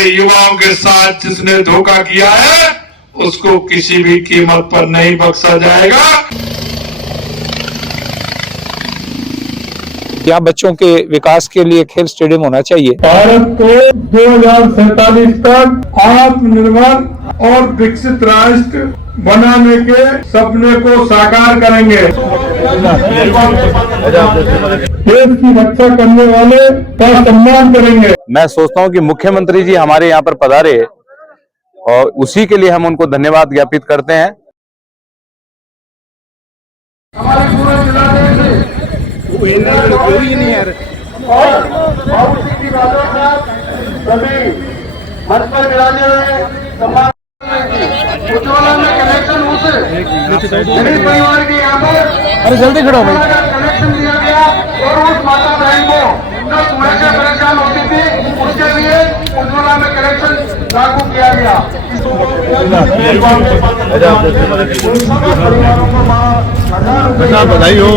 हमारे युवाओं के साथ जिसने धोखा किया है उसको किसी भी कीमत पर नहीं बख्शा जाएगा। यहाँ बच्चों के विकास के लिए खेल स्टेडियम होना चाहिए। भारत को 2047 तक आत्मनिर्भर और विकसित राष्ट्र बनाने के सपने को साकार करेंगे। देश की रक्षा करने वाले का सम्मान करेंगे। मैं सोचता हूँ कि मुख्यमंत्री जी हमारे यहाँ पर पधारे और उसी के लिए हम उनको धन्यवाद ज्ञापित करते हैं। हमारे पूरे जिला और बाबूजी की बातों का सभी मंच पर विराजे हुए उज्ज्वला में कनेक्शन उस गरीब परिवार के यहाँ पर अरे जल्दी खड़ा हो भाई। कनेक्शन दिया गया और उस माता बहन को जो कुएं से परेशान होती थी उसके लिए उज्ज्वला में कनेक्शन लागू किया गया। बधाई हो।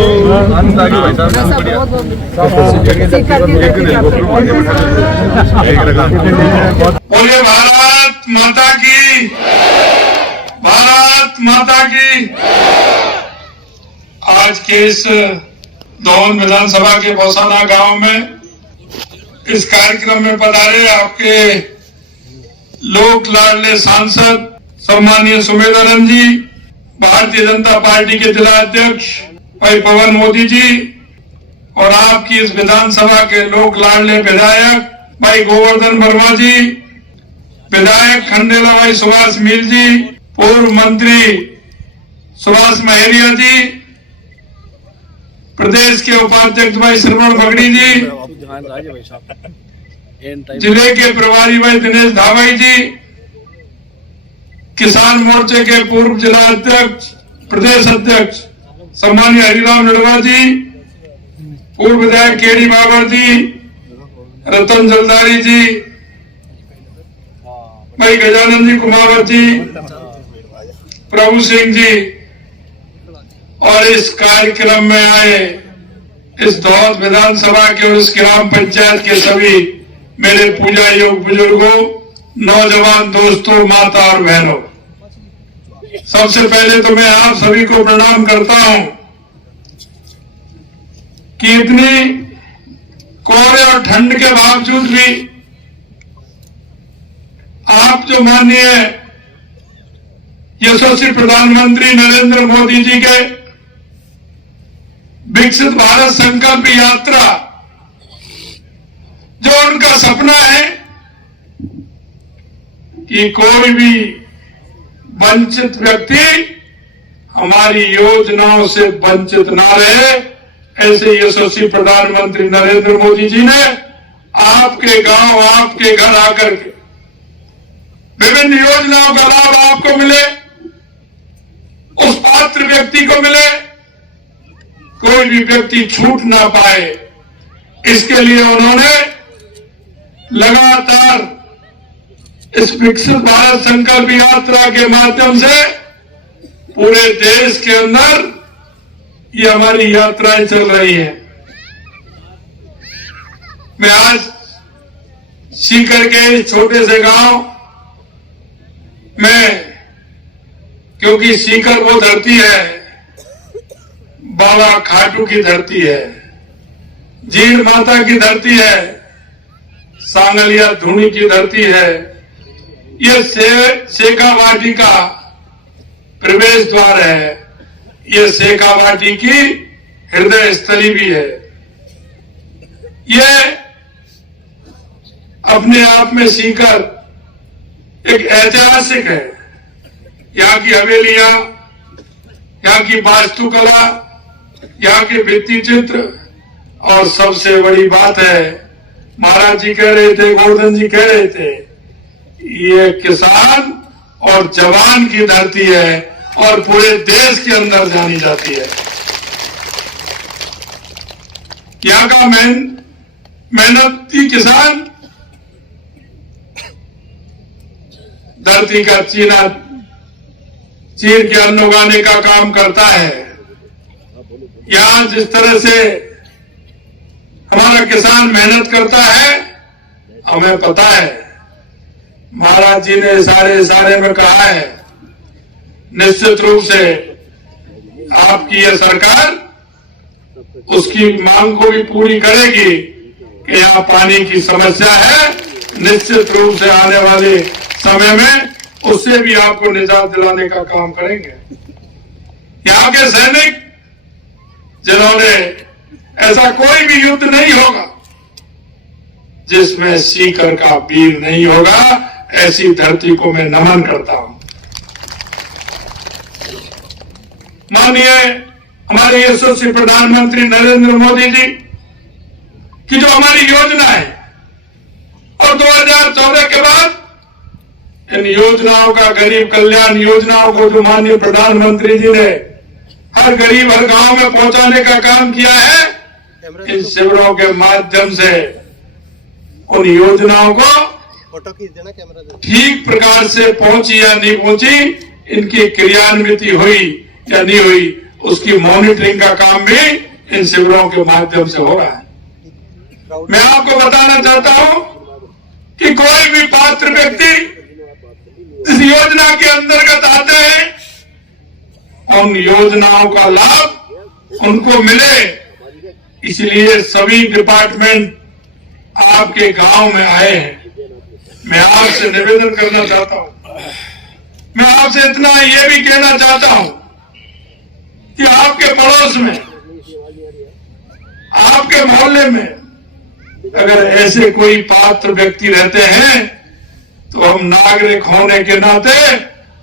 बोलिए भारत माता की, भारत माता की। आज के इस दोन विधानसभा के बौसाना गांव में इस कार्यक्रम में पधारे आपके लोक लाडले सांसद सम्मानीय सुमेधानंद जी, भारतीय जनता पार्टी के जिला अध्यक्ष भाई पवन मोदी जी और आपकी इस विधानसभा के लोक लाडले विधायक भाई गोवर्धन वर्मा जी, विधायक खंडेला भाई सुभाष मील जी, पूर्व मंत्री सुभाष महरिया जी, प्रदेश के उपाध्यक्ष भाई श्रवण बगड़ी जी, जिले के प्रभारी भाई दिनेश धावाई जी, किसान मोर्चे के पूर्व जिला अध्यक्ष प्रदेश अध्यक्ष सम्मानीय हरिराम नडवा जी, पूर्व विधायक केडी बाबर जी, रतन जलदारी जी, भाई गजानंद जी कुमावत जी, प्रभु सिंह जी और इस कार्यक्रम में आए इस दौद विधानसभा के और इस ग्राम पंचायत के सभी मेरे पूजा योग बुजुर्गों, नौजवान दोस्तों, माता और बहनों, सबसे पहले तो मैं आप सभी को प्रणाम करता हूं कि इतनी कोहरे और ठंड के बावजूद भी आप जो माननीय यशस्वी प्रधानमंत्री नरेंद्र मोदी जी के विकसित भारत संकल्प यात्रा, जो उनका सपना है कि कोई भी वंचित व्यक्ति हमारी योजनाओं से वंचित ना रहे, ऐसे यशस्वी प्रधानमंत्री नरेंद्र मोदी जी ने आपके गांव, आपके घर आकर के विभिन्न योजनाओं का लाभ आपको मिले, उस पात्र व्यक्ति को मिले, कोई भी व्यक्ति छूट ना पाए, इसके लिए उन्होंने लगातार इस विकसित भारत संकल्प यात्रा के माध्यम से पूरे देश के अंदर ये हमारी यात्राएं चल रही है। मैं आज सीकर के इस छोटे से गांव में, क्योंकि सीकर वो धरती है, बाबा खाटू की धरती है, जीण माता की धरती है, सांगलिया धूनी की धरती है, ये शेखावाटी का प्रवेश द्वार है, ये शेखावाटी की हृदय स्थली भी है। ये अपने आप में सीकर एक ऐतिहासिक है। यहाँ की हवेलियां, यहाँ की वास्तुकला, यहाँ के भित्ति चित्र और सबसे बड़ी बात है, महाराज जी कह रहे थे, गोवर्धन जी कह रहे थे, ये किसान और जवान की धरती है और पूरे देश के अंदर जानी जाती है। यहाँ का मेहनती किसान धरती का चीर के अन्न उगाने का काम करता है। यहाँ जिस तरह से हमारा किसान मेहनत करता है, हमें पता है महाराज जी ने सारे में कहा है, निश्चित रूप से आपकी यह सरकार उसकी मांग को भी पूरी करेगी कि यहाँ पानी की समस्या है। निश्चित रूप से आने वाले समय में उससे भी आपको निजात दिलाने का काम करेंगे। यहाँ के सैनिक जिन्होंने ऐसा कोई भी युद्ध नहीं होगा जिसमें सीकर का वीर नहीं होगा, ऐसी धरती को मैं नमन करता हूं। माननीय हमारे यशस्वी प्रधानमंत्री नरेंद्र मोदी जी की जो हमारी योजना है और 2014 के बाद इन योजनाओं का, गरीब कल्याण योजनाओं को जो माननीय प्रधानमंत्री जी ने हर गरीब हर गांव में पहुंचाने का काम किया है, इन शिविरों के माध्यम से उन योजनाओं को ठीक प्रकार से पहुंची या नहीं पहुंची, इनकी क्रियान्वित हुई या नहीं हुई, उसकी मॉनिटरिंग का काम भी इन शिविरों के माध्यम से हो रहा है। मैं आपको बताना चाहता हूं कि कोई भी पात्र व्यक्ति इस योजना के अंतर्गत आते हैं, उन योजनाओं का लाभ उनको मिले, इसलिए सभी डिपार्टमेंट आपके गांव में आए हैं। मैं आपसे निवेदन करना चाहता हूं, मैं आपसे इतना ये भी कहना चाहता हूं कि आपके पड़ोस में, आपके मोहल्ले में अगर ऐसे कोई पात्र व्यक्ति रहते हैं तो हम नागरिक होने के नाते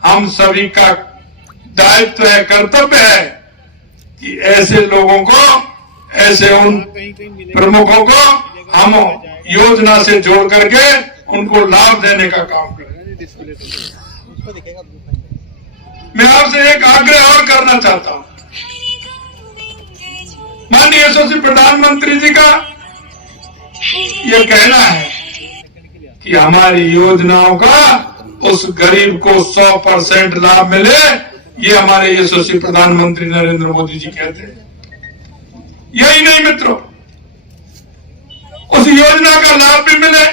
हम सभी का दायित्व है, कर्तव्य है कि ऐसे लोगों को, ऐसे उन प्रमुखों को हम योजना से जोड़ करके उनको लाभ देने का काम करें। मैं आपसे एक आग्रह और करना चाहता हूं। माननीय यशस्वी प्रधानमंत्री जी का यह कहना है कि हमारी योजनाओं का उस गरीब को 100% लाभ मिले, ये हमारे यशस्वी प्रधानमंत्री नरेंद्र मोदी जी कहते हैं। यही नहीं मित्रों, उस योजना का लाभ भी मिले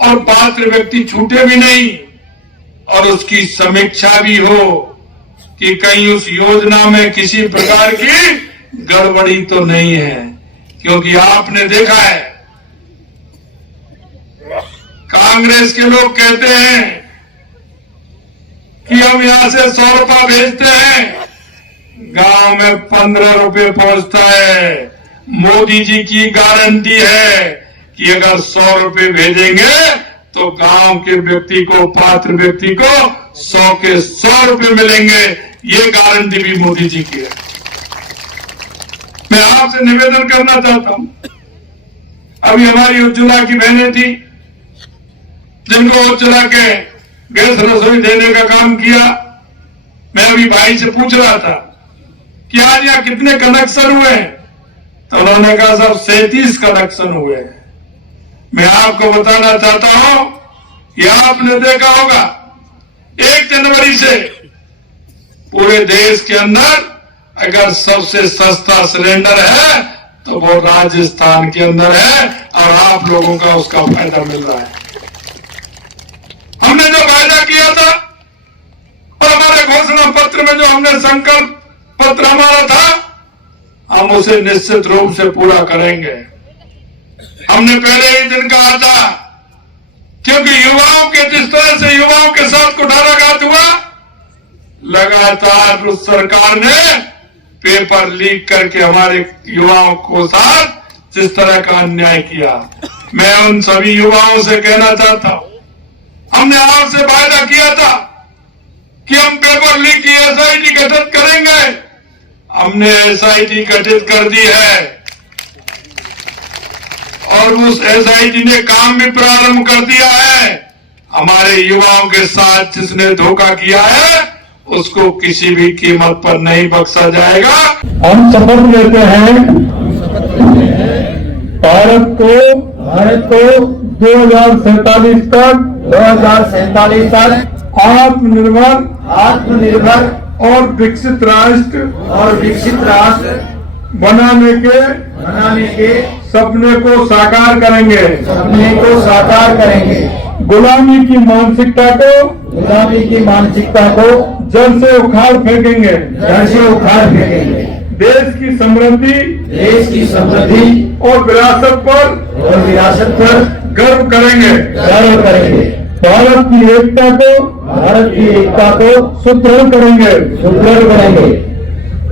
और पात्र व्यक्ति छूटे भी नहीं, और उसकी समीक्षा भी हो कि कहीं उस योजना में किसी प्रकार की गड़बड़ी तो नहीं है। क्योंकि आपने देखा है, कांग्रेस के लोग कहते हैं कि हम यहां से 100 रुपया भेजते हैं, गांव में 15 रुपए पहुंचता है। मोदी जी की गारंटी है कि अगर 100 रुपए भेजेंगे तो गांव के व्यक्ति को, पात्र व्यक्ति को 100 के 100 रुपए मिलेंगे। ये गारंटी भी मोदी जी की है। मैं आपसे निवेदन करना चाहता हूं, अभी हमारी उज्ज्वला की बहनें थी जिनको उज्ज्वला के गैस रसोई देने का काम किया। मैं अभी भाई से पूछ रहा था कि आज यहाँ कितने कनेक्शन हुए, तो उन्होंने कहा साहब 37 कनेक्शन हुए हैं। मैं आपको बताना चाहता हूं कि आपने देखा होगा 1 जनवरी से पूरे देश के अंदर अगर सबसे सस्ता सिलेंडर है तो वो राजस्थान के अंदर है, और आप लोगों का उसका फायदा मिल रहा है। हमने जो वायदा किया था और हमारे घोषणा पत्र में जो हमने संकल्प पत्र हमारा था, हम उसे निश्चित रूप से पूरा करेंगे। हमने पहले ही दिन कहा था, क्योंकि युवाओं के, जिस तरह से युवाओं के साथ कुठाराघात हुआ, लगातार उस सरकार ने पेपर लीक करके हमारे युवाओं को साथ जिस तरह का अन्याय किया, मैं उन सभी युवाओं से कहना चाहता हूं, हमने आपसे वायदा किया था कि हम पेपर लीक की एसआईटी गठित करेंगे। हमने एसआईटी गठित कर दी है और उस एसआईटी ने काम भी प्रारंभ कर दिया है। हमारे युवाओं के साथ जिसने धोखा किया है उसको किसी भी कीमत पर नहीं बख्शा जाएगा। हम शपथ लेते हैं भारत को 2047 तक आत्मनिर्भर और विकसित राष्ट्र बनाने के बनाने के सपने को साकार करेंगे। सपने को साकार करेंगे। गुलामी की मानसिकता को जड़ से उखाड़ फेंकेंगे। देश की समृद्धि और विरासत पर गर्व करेंगे। भारत की एकता को सुदृढ़ करेंगे।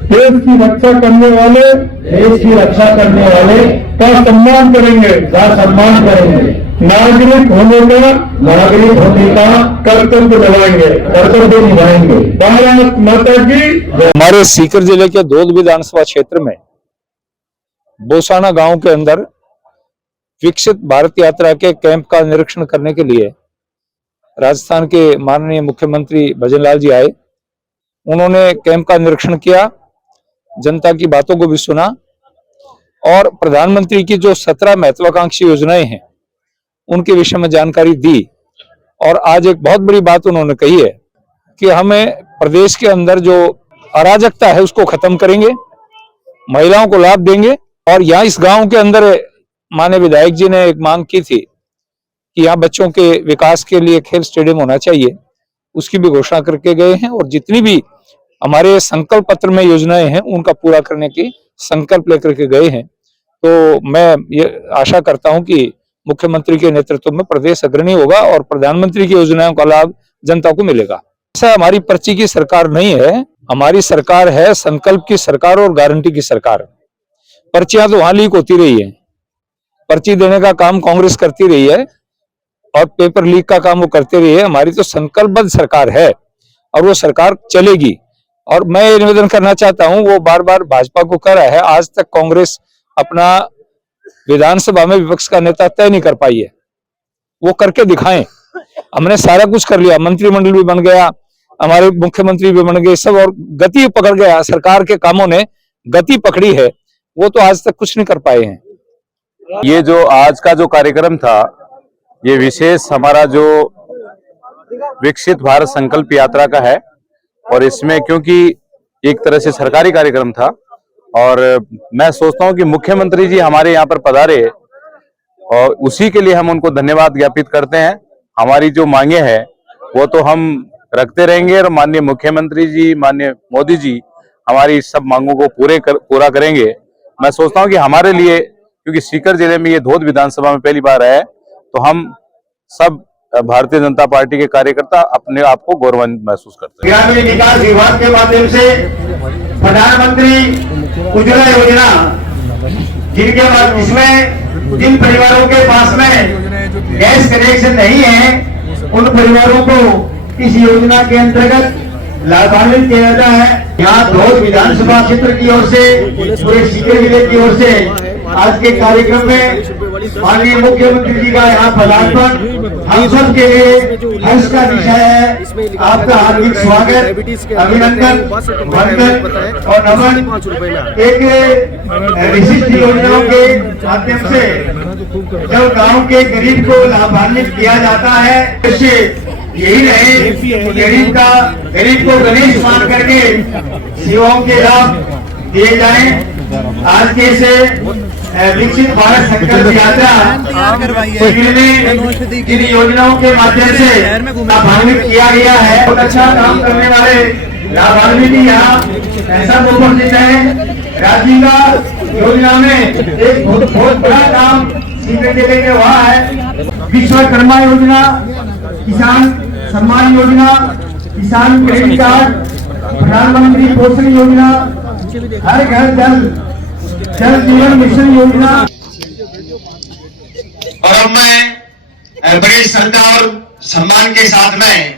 देश की रक्षा करने वाले का सम्मान करेंगे। नागरिक होने का कर्तव्य निभाएंगे। भारत माता की। हमारे सीकर जिले के धोद विधानसभा क्षेत्र में बोसाना गांव के अंदर विकसित भारत यात्रा के कैंप का निरीक्षण करने के लिए राजस्थान के माननीय मुख्यमंत्री भजनलाल जी आए। उन्होंने कैंप का निरीक्षण किया, जनता की बातों को भी सुना और प्रधानमंत्री की जो 17 महत्वाकांक्षी योजनाएं हैं उनके विषय में जानकारी दी। और आज एक बहुत बड़ी बात उन्होंने कही है कि हमें प्रदेश के अंदर जो अराजकता है उसको खत्म करेंगे, महिलाओं को लाभ देंगे। और यहाँ इस गांव के अंदर माननीय विधायक जी ने एक मांग की थी कि यहाँ बच्चों के विकास के लिए खेल स्टेडियम होना चाहिए, उसकी भी घोषणा करके गए हैं। और जितनी भी हमारे संकल्प पत्र में योजनाएं हैं उनका पूरा करने की संकल्प लेकर के गए हैं। तो मैं ये आशा करता हूं कि मुख्यमंत्री के नेतृत्व में प्रदेश अग्रणी होगा और प्रधानमंत्री की योजनाओं का लाभ जनता को मिलेगा। ऐसा हमारी पर्ची की सरकार नहीं है, हमारी सरकार है संकल्प की सरकार और गारंटी की सरकार। पर्चियां तो वहां लीक होती रही है, पर्ची देने का काम कांग्रेस करती रही है और पेपर लीक का काम वो करते रही है। हमारी तो संकल्पबद्ध सरकार है और वो सरकार चलेगी। और मैं ये निवेदन करना चाहता हूं, वो बार बार भाजपा को कह रहा है, आज तक कांग्रेस अपना विधानसभा में विपक्ष का नेता तय नहीं कर पाई है, वो करके दिखाएं। हमने सारा कुछ कर लिया, मंत्रिमंडल भी बन गया, हमारे मुख्यमंत्री भी बन गए सब, और गति पकड़ गया, सरकार के कामों ने गति पकड़ी है, वो तो आज तक कुछ नहीं कर पाए हैं। ये जो आज का जो कार्यक्रम था, ये विशेष हमारा जो विकसित भारत संकल्प यात्रा का है। और इसमें क्योंकि एक तरह से सरकारी कार्यक्रम था और मैं सोचता हूं कि मुख्यमंत्री जी हमारे यहाँ पर पधारे और उसी के लिए हम उनको धन्यवाद ज्ञापित करते हैं। हमारी जो मांगे हैं वो तो हम रखते रहेंगे और माननीय मुख्यमंत्री जी, माननीय मोदी जी हमारी सब मांगों को पूरा करेंगे। मैं सोचता हूं कि हमारे लिए, क्योंकि सीकर जिले में ये धोद विधानसभा में पहली बार है, तो हम सब भारतीय जनता पार्टी के कार्यकर्ता अपने आप को गौरवान्वित महसूस करते हैं। ग्रामीण विकास विभाग के माध्यम से प्रधानमंत्री उज्ज्वला योजना, जिनके बाद जिसमें जिन परिवारों के पास में गैस कनेक्शन नहीं है उन परिवारों को इस योजना के अंतर्गत लाभान्वित किया जाता है। यहाँ धोद विधानसभा क्षेत्र की ओर से, पूरे सीकर जिले की ओर से आज के कार्यक्रम में माननीय मुख्यमंत्री जी का यहाँ पदार्पण हम सब के लिए हर्ष का विषय है। आपका हार्दिक स्वागत, अभिनंदन, वंदन और नमन। एक विशिष्ट योजनाओं के माध्यम से जब गांव के गरीब को लाभान्वित किया जाता है, यही रहे, गरीब को गणेश मान करके सेवाओं के लाभ दिए जाएं। आज के से विकसित भारत संकल्प यात्रा जिन योजनाओं के माध्यम से लाभान्वित किया गया है, बहुत अच्छा काम करने वाले लाभान्वित यहाँ ऐसा उपस्थित है। राज्य का योजना में एक बहुत बड़ा काम सीकर जिले के वहाँ है। विश्वकर्मा योजना, किसान सम्मान योजना, किसान क्रेडिट कार्ड, प्रधानमंत्री पोषण योजना, हर घर जल जीवन मिशन योजना। और अब मैं बड़े श्रद्धा और सम्मान के साथ में